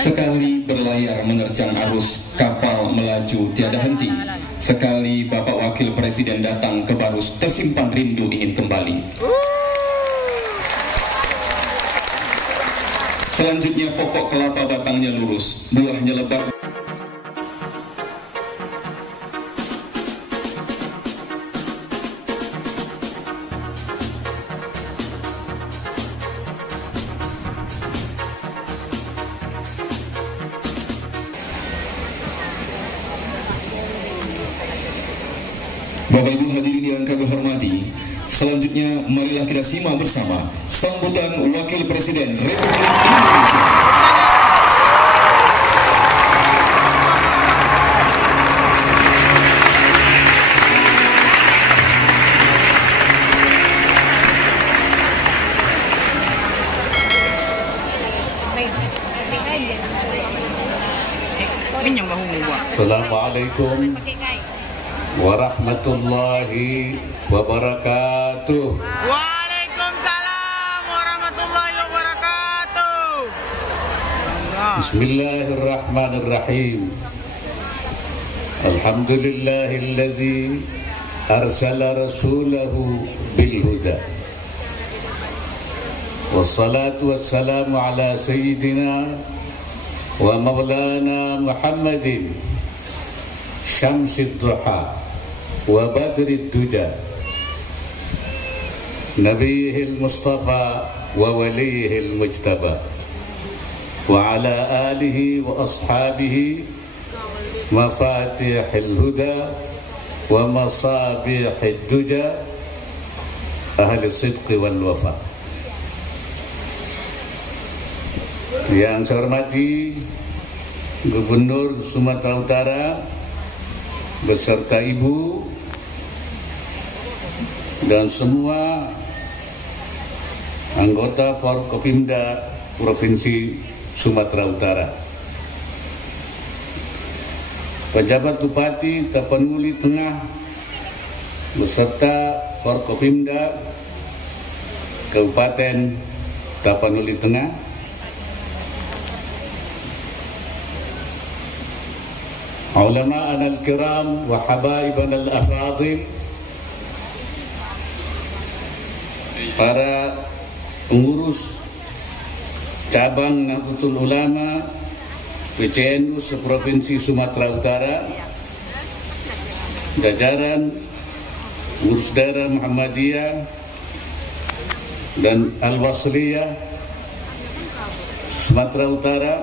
Sekali berlayar menerjang arus, kapal melaju tiada henti. Sekali Bapak Wakil Presiden datang ke Barus, tersimpan rindu ingin kembali. Selanjutnya pokok kelapa batangnya lurus, buahnya lebat. Bapak Ibu hadirin yang kami hormati, selanjutnya marilah kita simak bersama sambutan Wakil Presiden Republik Indonesia. Assalamualaikum warahmatullahi wabarakatuh. Waalaikumsalam warahmatullahi wabarakatuh. Bismillahirrahmanirrahim. Alhamdulillahilladzi arsala rasulahu bil huda. Wassalatu wassalamu ala sayyidina wa maulana Muhammadin syamsid duha wa badrid duja nabiyihil mustafa wa waliyihil mujtaba wa ala alihi wa ashabihi mafatihil huda wa masabihid duja ahli sidqi wal wafa. Yang saya hormati Gubernur Sumatera Utara beserta Ibu dan semua anggota Forkopimda Provinsi Sumatera Utara, pejabat Bupati Tapanuli Tengah beserta Forkopimda Kabupaten Tapanuli Tengah, ulama'ana al-kiram wa habaibana al-afadil, para pengurus cabang Nahdlatul Ulama PCNU seprovinsi Sumatera Utara, jajaran pengurus daerah Muhammadiyah dan Al-Wasliyah Sumatera Utara,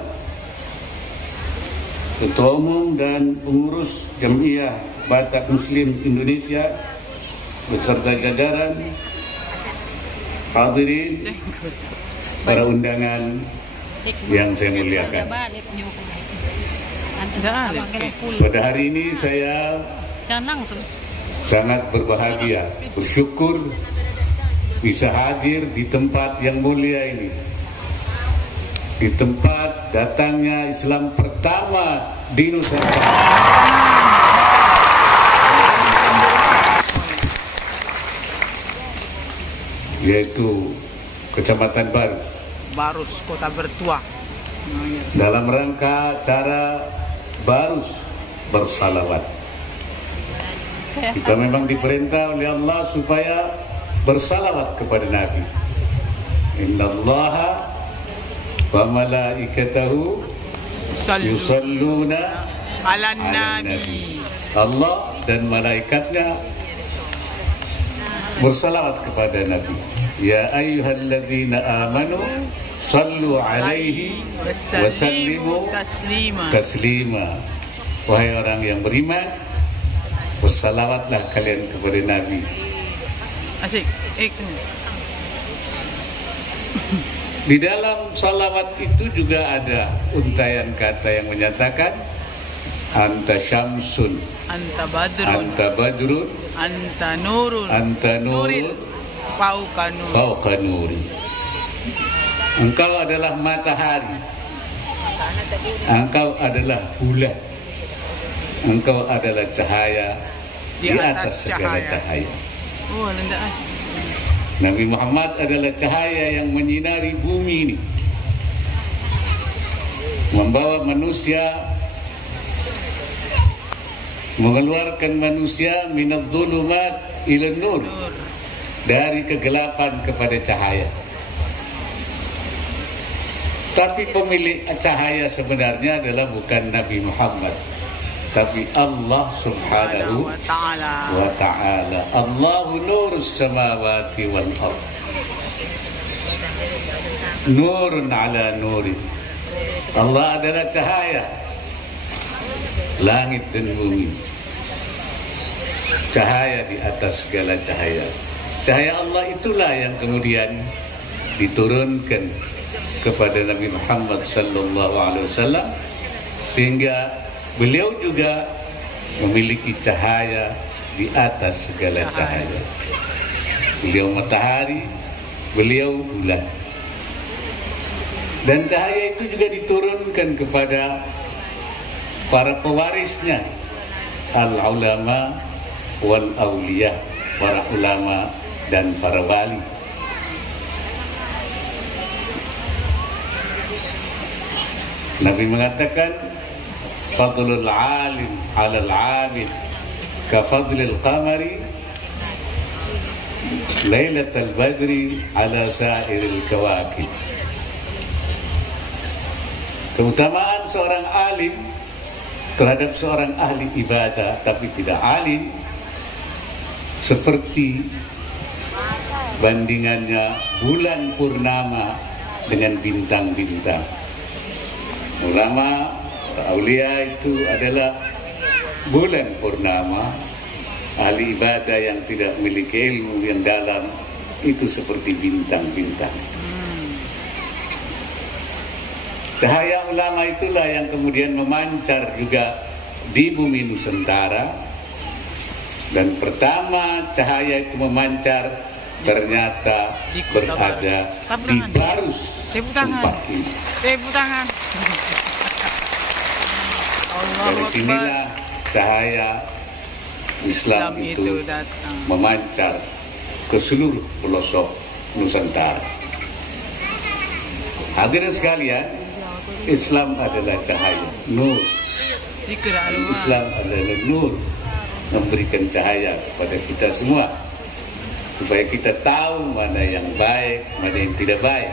Ketua Umum dan pengurus Jamiah Batak Muslim Indonesia beserta jajaran, hadirin, para undangan yang saya muliakan. Pada hari ini saya sangat berbahagia, bersyukur bisa hadir di tempat yang mulia ini, di tempat datangnya Islam pertama di Nusantara, yaitu Kecamatan Barus, Kota Bertuah. dalam rangka acara Barus bersalawat. Kita memang diperintah oleh Allah supaya bersalawat kepada Nabi. Innallaha wa malaikatahu yusalluna ala nabi. Allah dan malaikatnya bersalawat kepada Nabi. Ya ayyuhalladzina amanu sallu alaihi wa sallimu taslima. Wahai orang yang beriman, bersalawatlah kalian kepada Nabi. Asik. Di dalam salawat itu juga ada untayan kata yang menyatakan anta syamsun, Anta badrun, anta badrun, anta nurun, anta nurun, fauqa nuri. Engkau adalah matahari, engkau adalah bulan, engkau adalah cahaya di atas segala cahaya. Oh, rendah asik. Nabi Muhammad adalah cahaya yang menyinari bumi ini. membawa manusia, mengeluarkan manusia minadz dzulumat ila nur, dari kegelapan kepada cahaya. Tapi pemilik cahaya sebenarnya adalah bukan Nabi Muhammad, tapi Allah subhanahu wa ta'ala. Allahu nurus samawati wal ard, nurun ala nurin. Allah adalah cahaya langit dan bumi, cahaya di atas segala cahaya. Cahaya Allah itulah yang kemudian diturunkan kepada Nabi Muhammad sallallahu alaihi wasallam, sehingga beliau juga memiliki cahaya di atas segala cahaya. Beliau matahari, beliau bulan. Dan cahaya itu juga diturunkan kepada para pewarisnya, al-ulama wal awliya, para ulama dan para wali. Nabi mengatakan, fadlul alim ala al-abid ka fadlil qamari lailatul badri ala sairil kawakib. Keutamaan seorang alim terhadap seorang ahli ibadah tapi tidak alim seperti bandingannya bulan purnama dengan bintang-bintang. Ulama, aulia itu adalah bulan purnama. Ahli ibadah yang tidak memiliki ilmu yang dalam itu seperti bintang-bintang. Cahaya ulama itulah yang kemudian memancar juga di bumi Nusantara. Dan pertama cahaya itu memancar ternyata berada di Barus, tempat ini. Tepuk tangan. Dari sinilah cahaya Islam itu memancar ke seluruh pelosok Nusantara. Hadirin sekalian, Islam adalah cahaya, nur. Islam adalah nur, memberikan cahaya kepada kita semua, supaya kita tahu mana yang baik, mana yang tidak baik,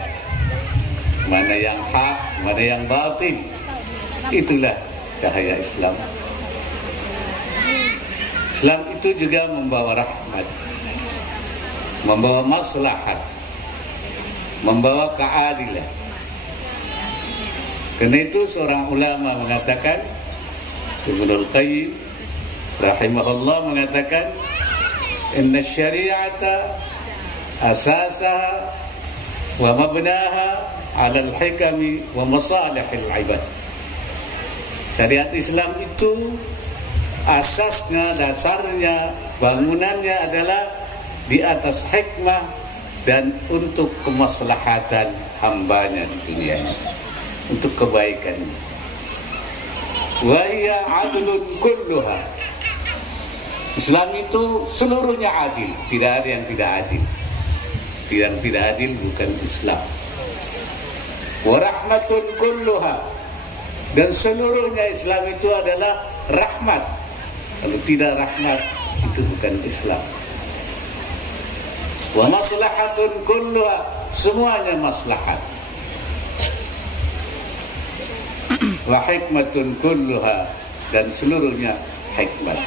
mana yang hak, mana yang batil. Itulah cahaya Islam. Islam itu juga membawa rahmat, membawa maslahat, membawa keadilan. Karena itu seorang ulama mengatakan, Ibnul Qayyim rahimahullah mengatakan, inna syari'ata asasaha wa mabnaha ala al-hikami wa masalihil ibad. Syariat Islam itu asasnya, dasarnya, bangunannya adalah di atas hikmah dan untuk kemaslahatan hambanya di dunia ini, untuk kebaikan. Wa hiya adlun kulluha. Islam itu seluruhnya adil, tidak ada yang tidak adil. Yang tidak adil bukan Islam. Wa rahmatun kulluha. Dan seluruhnya Islam itu adalah rahmat. Kalau tidak rahmat, itu bukan Islam. Wa maslahatun kulluha, semuanya maslahat. Wa hikmatun kulluha, dan seluruhnya hikmat.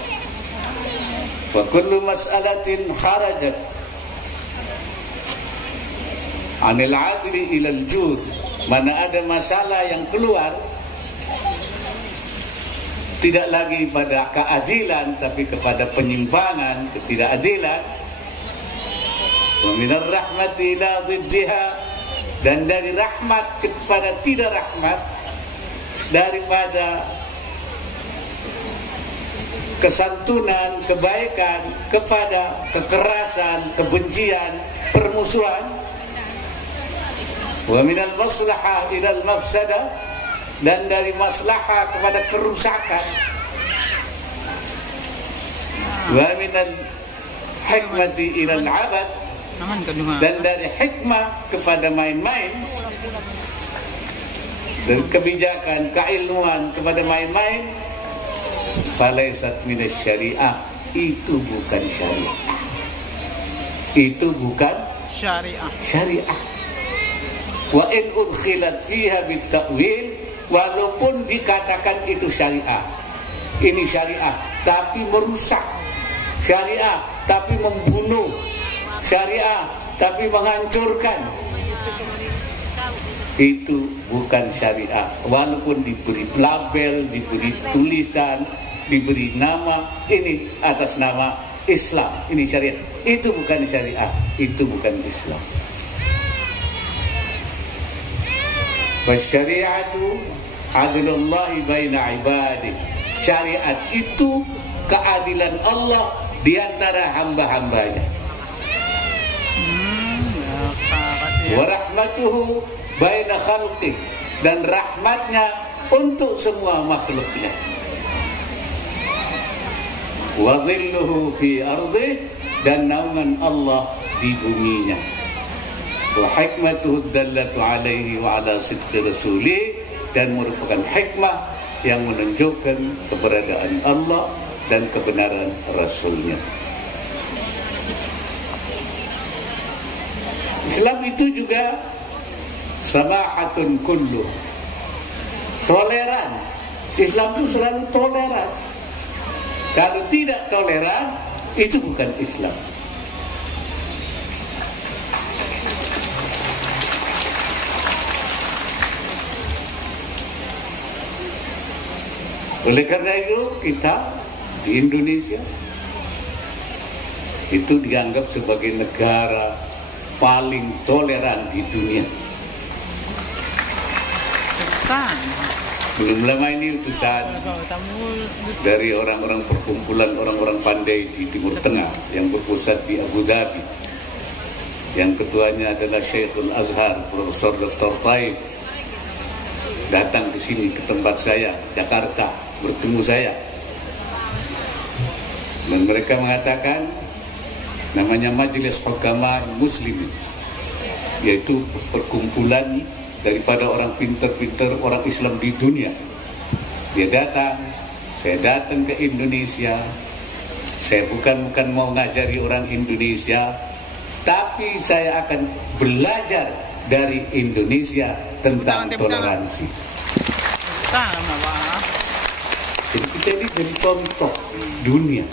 Wa kullu mas'alatin kharajat anil adli ilal jur, mana ada masalah yang keluar tidak lagi pada keadilan tapi kepada penyimpangan, ketidakadilan. Wa minar rahmati ila dhiddiha, dan dari rahmat kepada tidak rahmat, daripada kesantunan, kebaikan kepada kekerasan, kebencian, permusuhan. Wa minal maslahah ilal mafsadah, dan dari maslahah kepada kerusakan. Wa minal hikmati ilal abad, dan dari hikmah kepada main-main. dan kebijakan, keilmuan kepada main-main, falaisat minas syariah, itu bukan syariah. Itu bukan syariah. Wa in udkhilat fiha bitakwil, walaupun dikatakan itu syariah, ini syariah tapi merusak, syariah tapi membunuh, syariah tapi menghancurkan, itu bukan syariah. Walaupun diberi label, diberi tulisan, diberi nama, ini atas nama Islam, ini syariat, itu bukan syariah, itu bukan Islam. Fasyari'atu adlullahi baina ibadi. Syariat itu keadilan Allah di antara hamba-hambanya. Wa rahmatuhu baina khalqih, dan rahmatnya untuk semua makhluknya. Wa dhilluhu fi ardih, dan naungan Allah di buminya. Wa hikmatuhu dallatu alaihi wa ala sidqi rasulih, dan merupakan hikmah yang menunjukkan keberadaan Allah dan kebenaran Rasulnya. Islam itu juga samahatun kullu, toleran. Islam itu selalu toleran. Kalau tidak toleran, itu bukan Islam. Oleh karena itu, kita di Indonesia itu dianggap sebagai negara paling toleran di dunia. Belum lama ini utusan dari orang-orang perkumpulan orang-orang pandai di Timur Tengah yang berpusat di Abu Dhabi. Yang ketuanya adalah Syekhul Azhar, Profesor Dr. Taib, datang ke sini, ke tempat saya, Jakarta, bertemu saya. Dan mereka mengatakan namanya Majelis Hukama Muslim, yaitu perkumpulan daripada orang pintar-pintar, orang Islam di dunia. Dia datang, saya datang ke Indonesia. Saya bukan mau ngajari orang Indonesia, tapi saya akan belajar dari Indonesia tentang toleransi. Jadi kita ini jadi contoh dunia.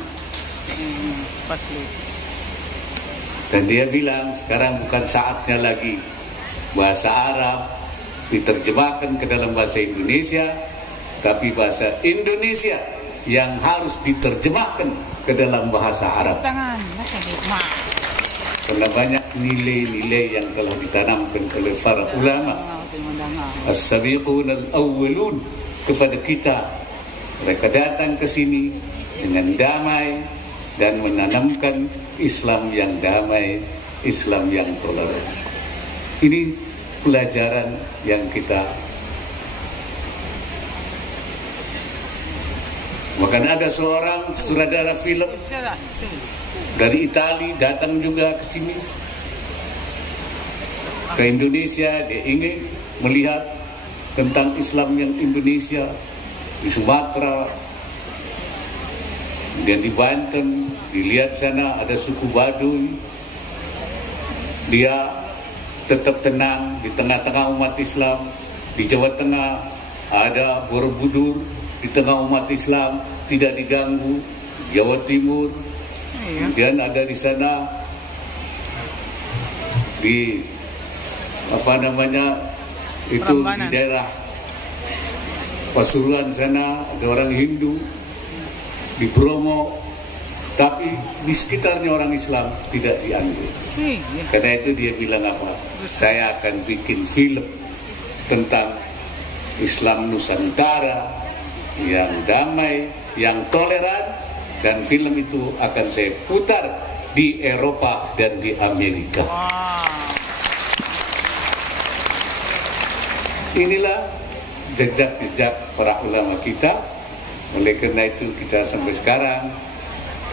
Dan dia bilang sekarang bukan saatnya lagi bahasa Arab diterjemahkan ke dalam bahasa Indonesia, tapi bahasa Indonesia yang harus diterjemahkan ke dalam bahasa Arab. Karena banyak nilai-nilai yang telah ditanamkan oleh para ulama as-sabiqun al-awwalun kepada kita. Mereka datang ke sini dengan damai dan menanamkan Islam yang damai, Islam yang toleran. Ini pelajaran yang kita. Bahkan ada seorang sutradara film dari Italia datang juga ke sini, ke Indonesia. Dia ingin melihat tentang Islam yang Indonesia di Sumatera, kemudian di Banten. Dilihat sana ada suku Baduy. Dia tetap tenang di tengah-tengah umat Islam. Di Jawa Tengah ada Borobudur, di tengah umat Islam tidak diganggu. Jawa Timur, kemudian ada di sana di itu di daerah Pasuruan sana ada orang Hindu, di Bromo, tapi di sekitarnya orang Islam tidak diambil. Karena itu dia bilang apa? Saya akan bikin film tentang Islam Nusantara yang damai, yang toleran, dan film itu akan saya putar di Eropa dan di Amerika. Inilah jejak-jejak para ulama kita. Oleh karena itu kita sampai sekarang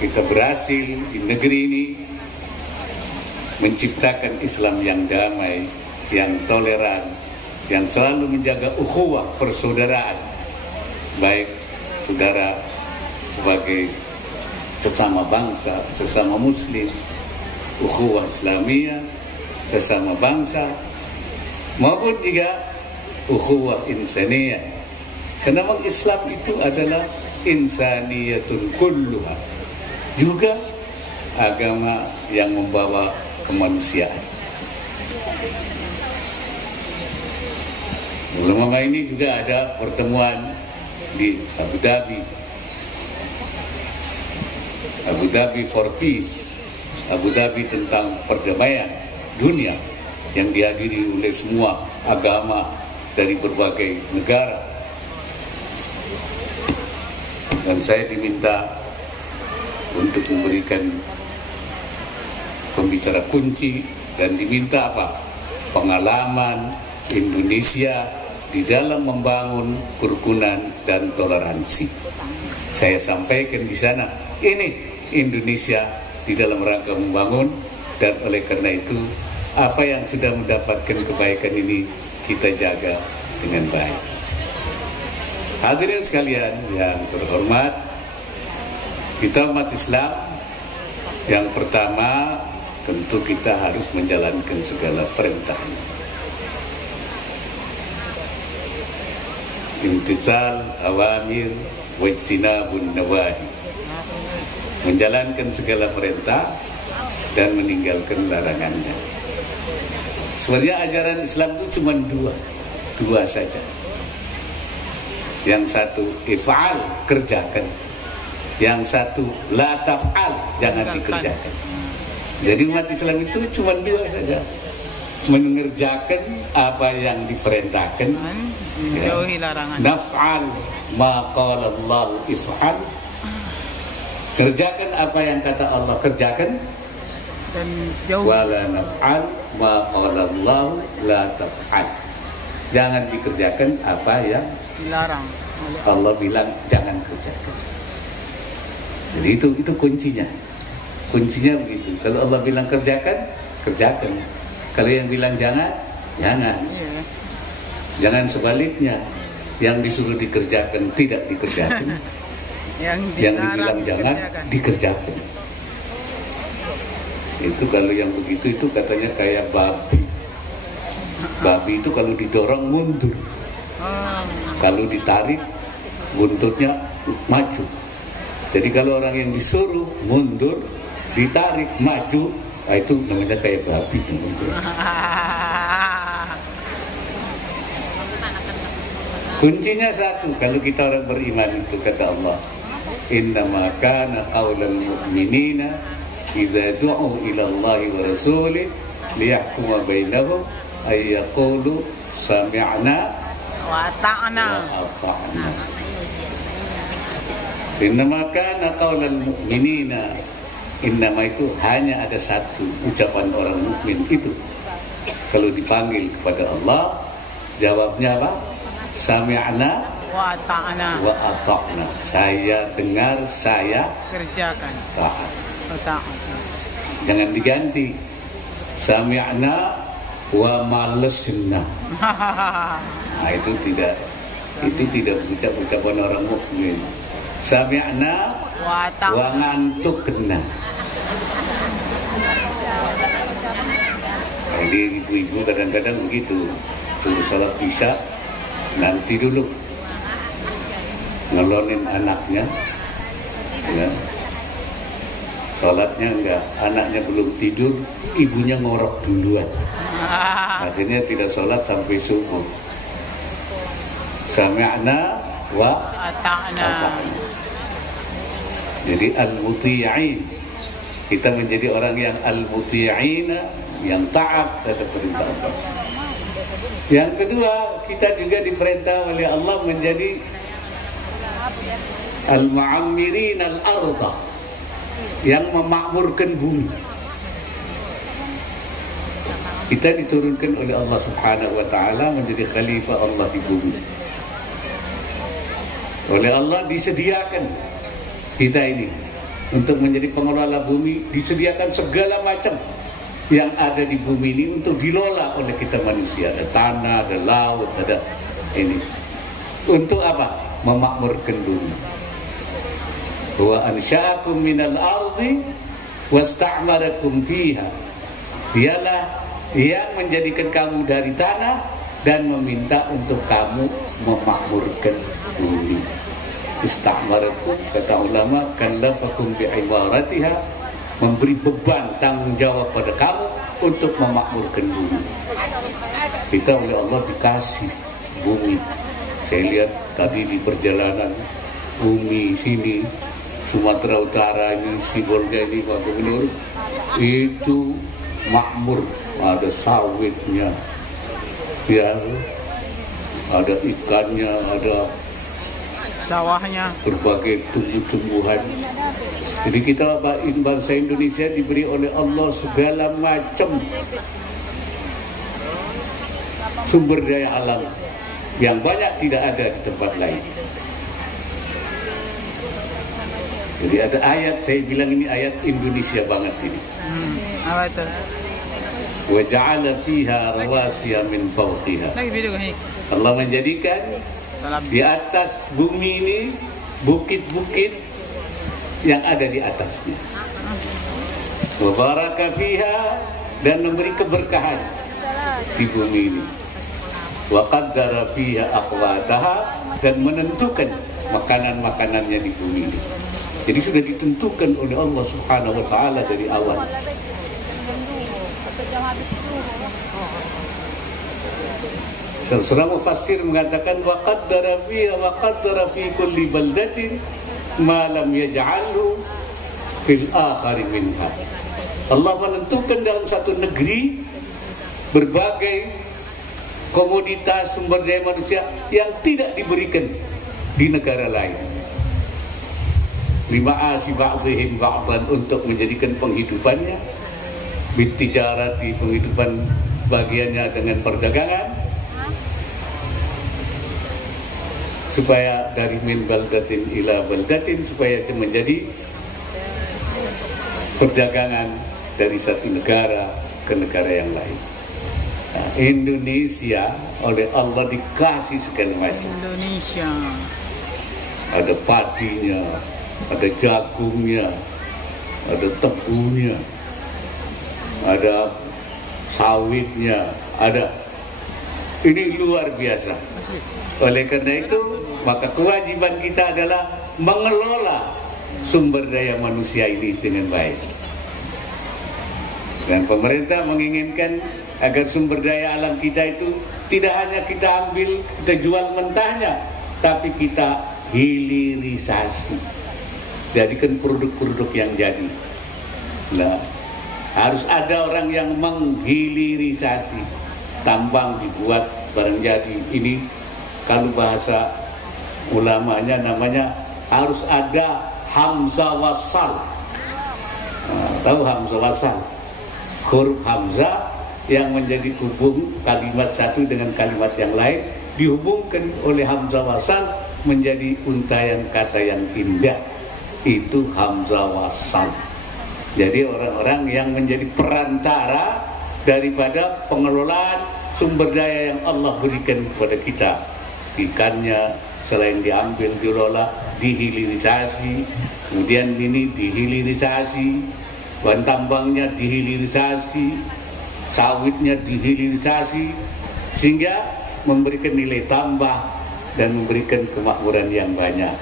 kita berhasil di negeri ini menciptakan Islam yang damai, yang toleran, yang selalu menjaga ukhuwah persaudaraan, baik saudara sebagai sesama bangsa, sesama muslim, ukhuwah Islamiyah, sesama bangsa, maupun juga ukhuwah insaniyah. Karena Islam itu adalah insaniyatun kulluha, juga agama yang membawa kemanusiaan. Belum ini juga ada pertemuan di Abu Dhabi for Peace, Abu Dhabi tentang perdamaian dunia, yang dihadiri oleh semua agama dari berbagai negara. Dan saya diminta untuk memberikan pembicara kunci, dan diminta apa? Pengalaman Indonesia di dalam membangun kerukunan dan toleransi. Saya sampaikan di sana, ini Indonesia di dalam rangka membangun, dan oleh karena itu apa yang sudah mendapatkan kebaikan ini kita jaga dengan baik. Hadirin sekalian yang terhormat, kita umat Islam, yang pertama tentu kita harus menjalankan segala perintah. Imtithal awamir wajtinabun nawahi, menjalankan segala perintah dan meninggalkan larangannya. Sebenarnya ajaran Islam itu cuma dua saja. Yang satu if'al, kerjakan. Yang satu la taf'al, jangan dikerjakan. Jadi umat Islam itu cuma dua saja, mengerjakan apa yang diperintahkan, menjauhi larangan. Naf'al ma qala Allah if'al, kerjakan apa yang kata Allah kerjakan, dan jauh. Wala naf'al ma qala Allah la taf'al, jangan dikerjakan apa yang dilarang. Allah bilang jangan kerjakan. Jadi itu kuncinya. Kuncinya begitu. Kalau Allah bilang kerjakan, kerjakan. Kalau yang bilang jangan, jangan. Iya. Jangan sebaliknya, yang disuruh dikerjakan tidak dikerjakan. Yang dibilang jangan dikerjakan. Itu kalau yang begitu itu katanya kayak babi. Babi itu kalau didorong mundur, kalau ditarik buntutnya maju. Jadi kalau orang yang disuruh mundur, ditarik maju, nah itu namanya kayak babi mundur. Kuncinya satu, kalau kita orang beriman itu kata Allah, innama kana qaulal mu'minina idza du'u ila Allahi wa rasulih liyahkuma bainahum ay yaqulu sami'na wa ata'na. Innama kana qaulal mu'minina, innama itu hanya ada satu ucapan orang mukmin itu. Kalau dipanggil kepada Allah, jawabnya apa? Sami'na wa ata'na. Wa ata'na. Saya dengar, saya kerjakan. Taat. Taat. Jangan diganti. Sami'na wa malesna. Nah, itu tidak ucapan orang mukmin. Sami'na wa ngantukna. Jadi ibu-ibu kadang-kadang begitu, suruh salat isya, nanti dulu ngelonin anaknya, ya. Salatnya enggak, anaknya belum tidur, ibunya ngorok duluan. Akhirnya tidak salat sampai subuh. Sami'na wa ata'na. Jadi al-muti'in, kita menjadi orang yang al-muti'ina, yang taat terhadap perintah Allah. Yang kedua, kita juga diperintah oleh Allah menjadi al-mu'ammirin al-arda, yang memakmurkan bumi. Kita diturunkan oleh Allah Subhanahu wa ta'ala menjadi khalifah Allah di bumi. Oleh Allah disediakan kita ini untuk menjadi pengelola bumi, disediakan segala macam yang ada di bumi ini untuk dilola oleh kita manusia. Ada tanah, ada laut, ada ini. Untuk apa? Memakmurkan bumi. Wa ansha'akum minal ardi wasta'marakum fiha. Dialah yang menjadikan kamu dari tanah dan meminta untuk kamu memakmurkan bumi. Istamarakum, kata ulama, kallafakum bi'ibaratiha, memberi beban tanggung jawab pada kamu untuk memakmurkan bumi. Kita oleh Allah dikasih bumi. Saya lihat tadi di perjalanan bumi sini, Sumatera Utara ini, Sibolga ini, Pak Gubernur, itu makmur, ada sawitnya, ya, ada ikannya, ada sawahnya, berbagai tumbuh-tumbuhan. Jadi kita bangsa Indonesia diberi oleh Allah segala macam sumber daya alam yang banyak tidak ada di tempat lain. Jadi ada ayat, saya bilang ini ayat Indonesia banget ini. Apa itu? Wa ja'ala fiha rawasiya min fawqiha. Allah menjadikan di atas bumi ini bukit-bukit yang ada di atasnya. Wa baraka fiha, dan memberi keberkahan di bumi ini. Wa qaddara fiha aqwataha, dan menentukan makanan-makanannya di bumi ini. Jadi sudah ditentukan oleh Allah Subhanahu wa taala dari awal. Seorang mufassir mengatakan wa qaddara fiha wa qaddara fi kulli baldatin ma lam yaj'alhu fil akhari minha. Allah menentukan dalam satu negeri berbagai komoditas sumber daya manusia yang tidak diberikan di negara lain. Lima'asi ba'dihim ba'dan, untuk menjadikan penghidupannya, bitijarati, penghidupan bagiannya dengan perdagangan, supaya dari min baldatin ila baldatin, supaya itu menjadi perdagangan dari satu negara ke negara yang lain. Nah, Indonesia oleh Allah dikasih segala macam. Indonesia ada padinya, ada jagungnya, ada tebunya, ada sawitnya, ada. Ini luar biasa. Oleh karena itu, maka kewajiban kita adalah mengelola sumber daya manusia ini dengan baik. Dan pemerintah menginginkan agar sumber daya alam kita itu tidak hanya kita ambil, kita jual mentahnya, tapi kita hilirisasi, jadikan produk-produk yang jadi. Nah, harus ada orang yang menghilirisasi, tambang dibuat barang jadi. Ini kalau bahasa ulamanya namanya harus ada hamzah wasal. Nah, tahu hamzah wasal? Huruf hamzah yang menjadi hubung kalimat satu dengan kalimat yang lain dihubungkan oleh hamzah wasal menjadi untayan kata yang indah. Itu hamzah wasal. Jadi orang-orang yang menjadi perantara daripada pengelolaan sumber daya yang Allah berikan kepada kita. Ikannya selain diambil, diolah, dihilirisasi, kemudian ini dihilirisasi, bahan tambangnya dihilirisasi, sawitnya dihilirisasi, sehingga memberikan nilai tambah dan memberikan kemakmuran yang banyak.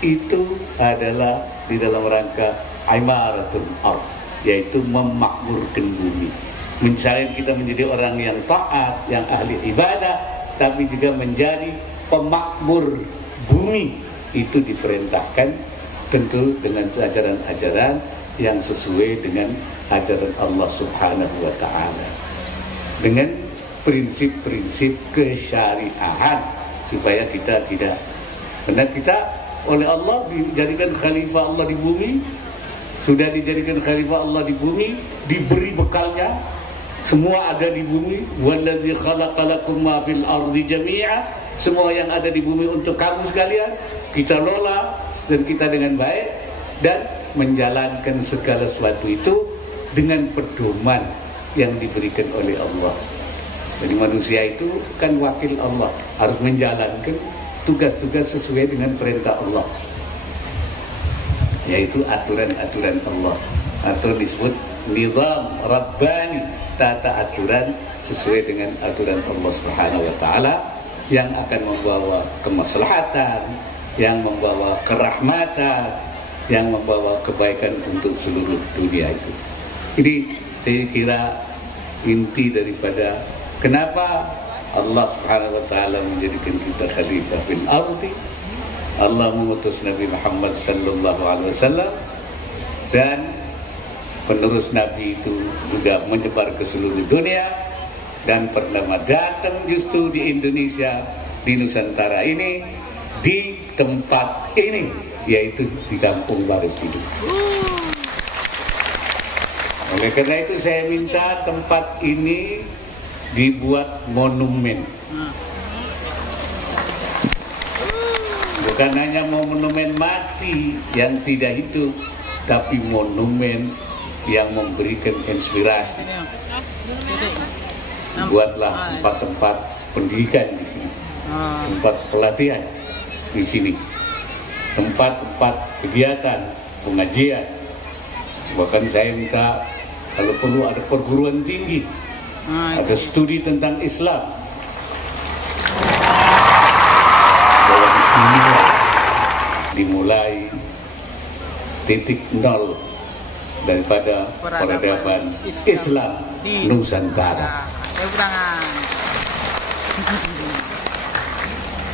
Itu adalah di dalam rangka imaratul ardh, yaitu memakmurkan bumi. Misalnya kita menjadi orang yang taat, yang ahli ibadah, tapi juga menjadi pemakmur bumi. Itu diperintahkan tentu dengan ajaran-ajaran yang sesuai dengan ajaran Allah Subhanahu wa ta'ala, dengan prinsip-prinsip kesyariahan, supaya kita tidak, karena kita oleh Allah dijadikan khalifah Allah di bumi, sudah dijadikan khalifah Allah di bumi, diberi bekalnya, semua ada di bumi. Wallazi khalaqalakum ma fil ardi jami'a, semua yang ada di bumi untuk kamu sekalian, kita lola dan kita dengan baik dan menjalankan segala sesuatu itu dengan pedoman yang diberikan oleh Allah. Jadi manusia itu kan wakil Allah, harus menjalankan tugas-tugas sesuai dengan perintah Allah, yaitu aturan-aturan Allah, atau disebut nizam rabbani, tata aturan sesuai dengan aturan Allah Subhanahu wa taala yang akan membawa kemaslahatan, yang membawa kerahmatan, yang membawa kebaikan untuk seluruh dunia itu. Jadi saya kira inti daripada kenapa Allah Subhanahu wa taala menjadikan kita khalifah fil ardi, Allah mengutus Nabi Muhammad sallallahu alaihi wasallam, dan penerus Nabi itu juga menyebar ke seluruh dunia, dan pertama datang justru di Indonesia, di Nusantara ini, di tempat ini, yaitu di Kampung Baru Hidup. Oleh karena itu saya minta tempat ini dibuat monumen. Bukan hanya monumen mati yang tidak hidup, tapi monumen yang memberikan inspirasi. Buatlah tempat-tempat pendidikan di sini, tempat pelatihan di sini, tempat-tempat kegiatan pengajian. Bahkan saya minta kalau perlu ada perguruan tinggi, ada studi tentang Islam. Bahwa di sini dimulai titik nol daripada peradaban Islam Nusantara.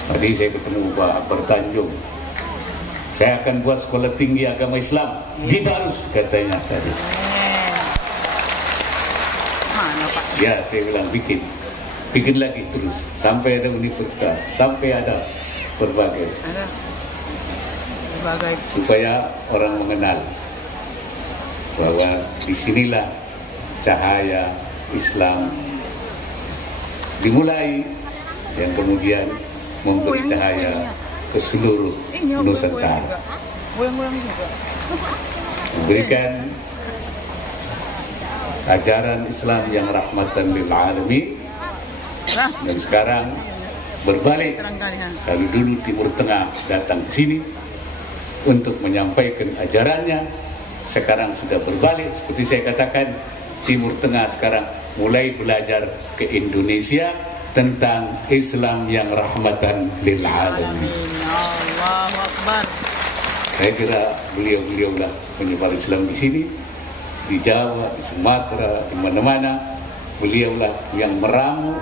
Tadi saya ketemu Pak Akbar Tanjung. Saya akan buat sekolah tinggi agama Islam di Barus, katanya tadi. Ya, saya bilang bikin lagi terus sampai ada universitas, sampai ada berbagai, supaya orang mengenal bahwa disinilah cahaya Islam dimulai, yang kemudian memberi cahaya ke seluruh Nusantara, memberikan ajaran Islam yang rahmatan lil alamin. Dan sekarang berbalik, kalau dulu Timur Tengah datang ke sini untuk menyampaikan ajarannya, sekarang sudah berbalik. Seperti saya katakan, Timur Tengah sekarang mulai belajar ke Indonesia tentang Islam yang rahmatan lil alamin. Allahu Akbar. Saya kira beliau-beliau lah penyebar Islam di sini, di Jawa, di Sumatera, di mana-mana. Beliaulah yang meramu,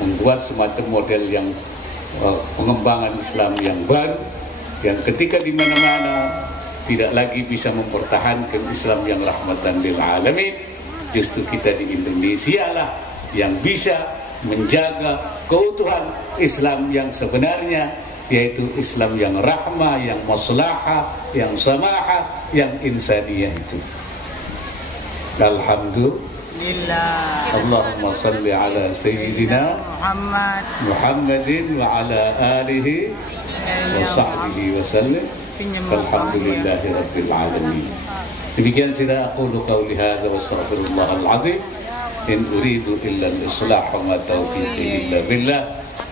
membuat semacam model yang pengembangan Islam yang baru, yang ketika di mana-mana tidak lagi bisa mempertahankan Islam yang rahmatan lil alamin, justru kita di Indonesia lah yang bisa menjaga keutuhan Islam yang sebenarnya, yaitu Islam yang rahmah, yang maslahah, yang samahah, yang insaniyah itu. Alhamdulillah. Allahumma salli ala Sayyidina Muhammadin wa ala alihi wa sahbihi wa sallim. Alhamdulillahi Rabbil Alamin. Demikian saya aqulu qawli hadza wa astaghfirullahal azim. In uridu illa al-islah wa ma taufiqi illa billah.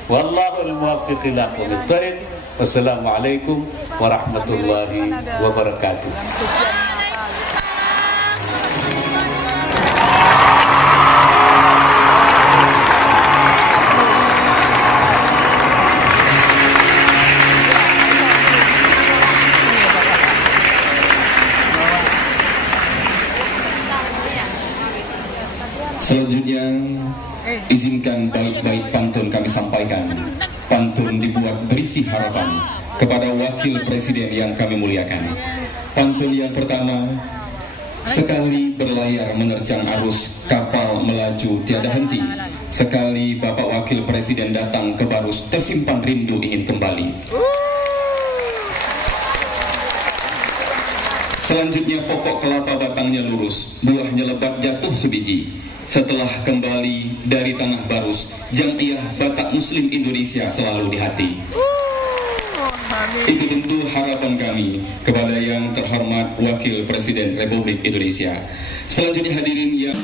Wallahu al-muwaffiq ila aqwamit thariq. Wassalamualaikum warahmatullahi wabarakatuh. Selanjutnya, izinkan baik-baik pantun kami sampaikan. Pantun dibuat berisi harapan kepada Wakil Presiden yang kami muliakan. Pantun yang pertama, sekali berlayar menerjang arus, kapal melaju tiada henti. Sekali Bapak Wakil Presiden datang ke Barus, tersimpan rindu ingin kembali. Selanjutnya, pokok kelapa batangnya lurus, buahnya lebat jatuh sebiji. Setelah kembali dari tanah Barus, Jam'iyah Batak Muslim Indonesia selalu di hati. Itu tentu harapan kami kepada yang terhormat Wakil Presiden Republik Indonesia. Selanjutnya hadirin yang